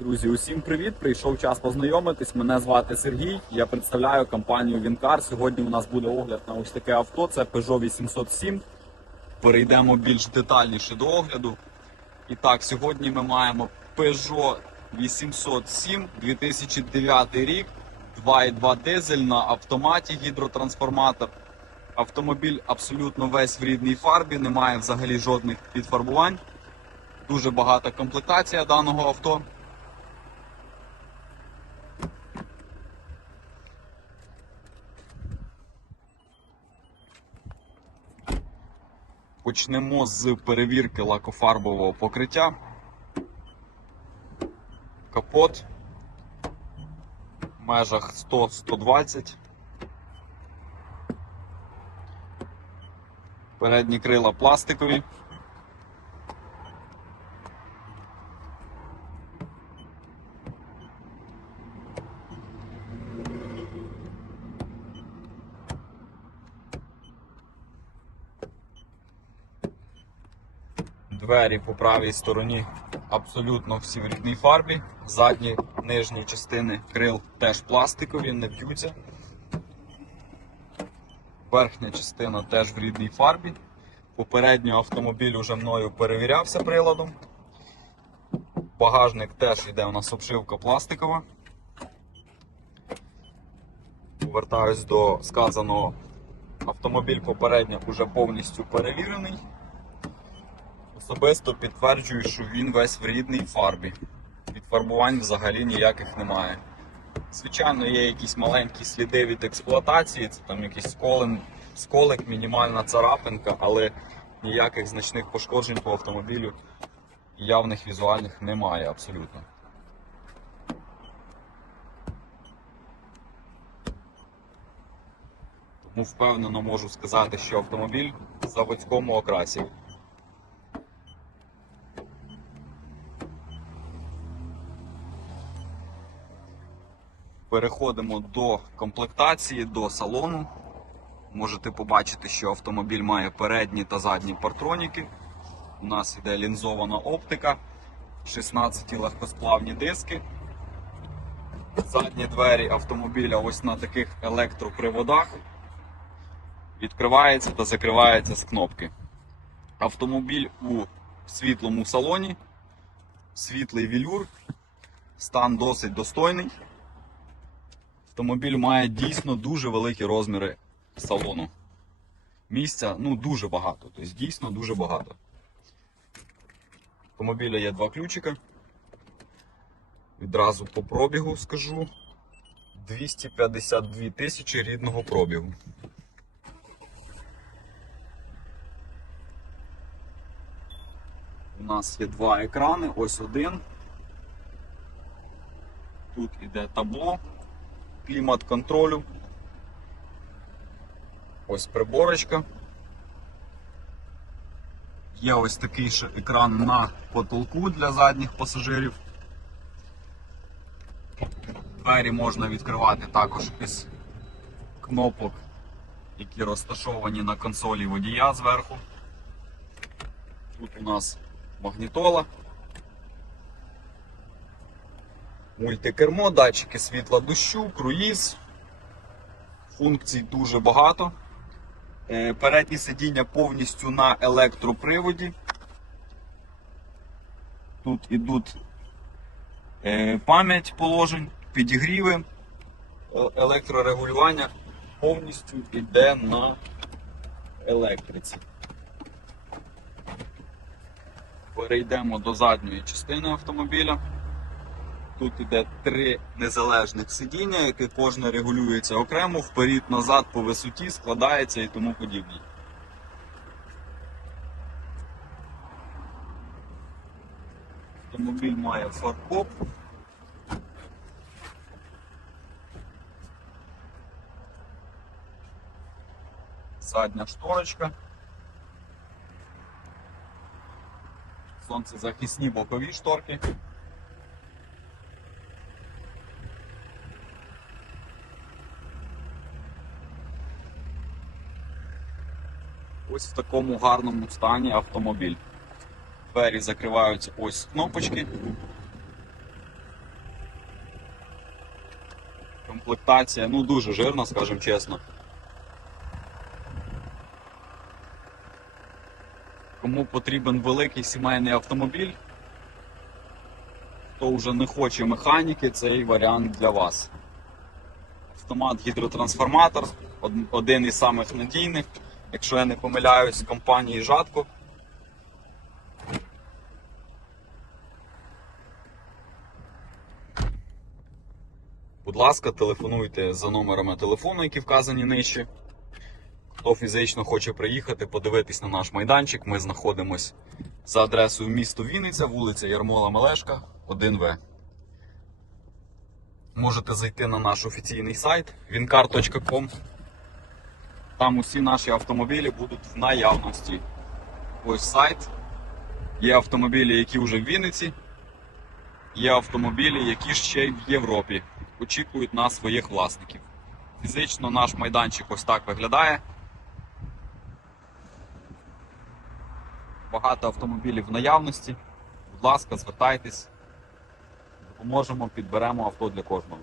Друзі, усім привіт! Прийшов час познайомитись. Мене звати Сергій. Я представляю компанію Вінкар. Сьогодні у нас буде огляд на ось таке авто. Це Peugeot 807. Перейдемо більш детальніше до огляду. І так, сьогодні ми маємо Peugeot 807 2009 рік, 2.2 дизель на автоматі гідротрансформатор. Автомобіль абсолютно весь в рідній фарбі, немає взагалі жодних підфарбувань. Дуже багата комплектація даного авто. Почнемо з перевірки лакофарбового покриття. Капот в межах 100-120. Передні крила пластикові. Двері по правій стороні абсолютно всі в рідній фарбі. Задні нижні частини крил теж пластикові, не б'ються. Верхня частина теж в рідній фарбі. Попередньо автомобіль уже мною перевірявся приладом. Багажник теж йде у нас обшивка пластикова. Повертаюсь до сказаного. Автомобіль попередньо вже повністю перевірений. Особисто підтверджую, що він весь в рідній фарбі. Підфарбувань взагалі ніяких немає. Звичайно, є якісь маленькі сліди від експлуатації, це там якийсь сколен, сколик, мінімальна царапинка, але ніяких значних пошкоджень по автомобілю явних візуальних немає абсолютно. Тому впевнено можу сказати, що автомобіль в заводському окрасі. Переходимо до комплектації, до салону. Можете побачити, що автомобіль має передні та задні партроніки. У нас йде лінзована оптика, 16 легкосплавні диски. Задні двері автомобіля ось на таких електроприводах. Відкривається та закривається з кнопки. Автомобіль у світлому салоні, світлий вілюр, стан досить достойний. Автомобіль має дійсно дуже великі розміри салону. Місця ну, дуже багато, тобто дійсно дуже багато. Автомобіля є два ключика. Відразу по пробігу скажу. 252 тисячі рідного пробігу. У нас є два екрани, ось один. Тут іде табло клімат контролю. Ось приборочка. Є ось такий ще екран на потолку для задніх пасажирів. Двері можна відкривати також із кнопок, які розташовані на консолі водія зверху. Тут у нас магнітола. Мультикермо, датчики світла дощу, круїз. Функцій дуже багато. Е, Передні сидіння повністю на електроприводі. Тут ідуть е, пам'ять положень, підігріви, е, електрорегулювання повністю йде на електриці. Перейдемо до задньої частини автомобіля. Тут іде три незалежних сидіння, яке кожне регулюється окремо, вперед, назад по висоті, складається і тому подібне. Автомобіль має фаркоп. Задня шторочка. Сонцезахисні бокові шторки. Ось в такому гарному стані автомобіль. Двері закриваються ось кнопочки. Комплектація, ну дуже жирна, скажімо чесно. Кому потрібен великий сімейний автомобіль, хто вже не хоче механіки, цей варіант для вас. Автомат гідротрансформатор, один із самих надійних, якщо я не помиляюсь, компанії Жатко. Будь ласка, телефонуйте за номерами телефону, які вказані нижче. Хто фізично хоче приїхати, подивитись на наш майданчик, ми знаходимось за адресою місто Вінниця, вулиця Ярмола Мелешка, 1В. Можете зайти на наш офіційний сайт wincar.com. Там усі наші автомобілі будуть в наявності. Ось сайт. Є автомобілі, які вже в Вінниці. Є автомобілі, які ще й в Європі очікують на своїх власників. Фізично наш майданчик ось так виглядає. Багато автомобілів в наявності. Будь ласка, звертайтесь, допоможемо, підберемо авто для кожного.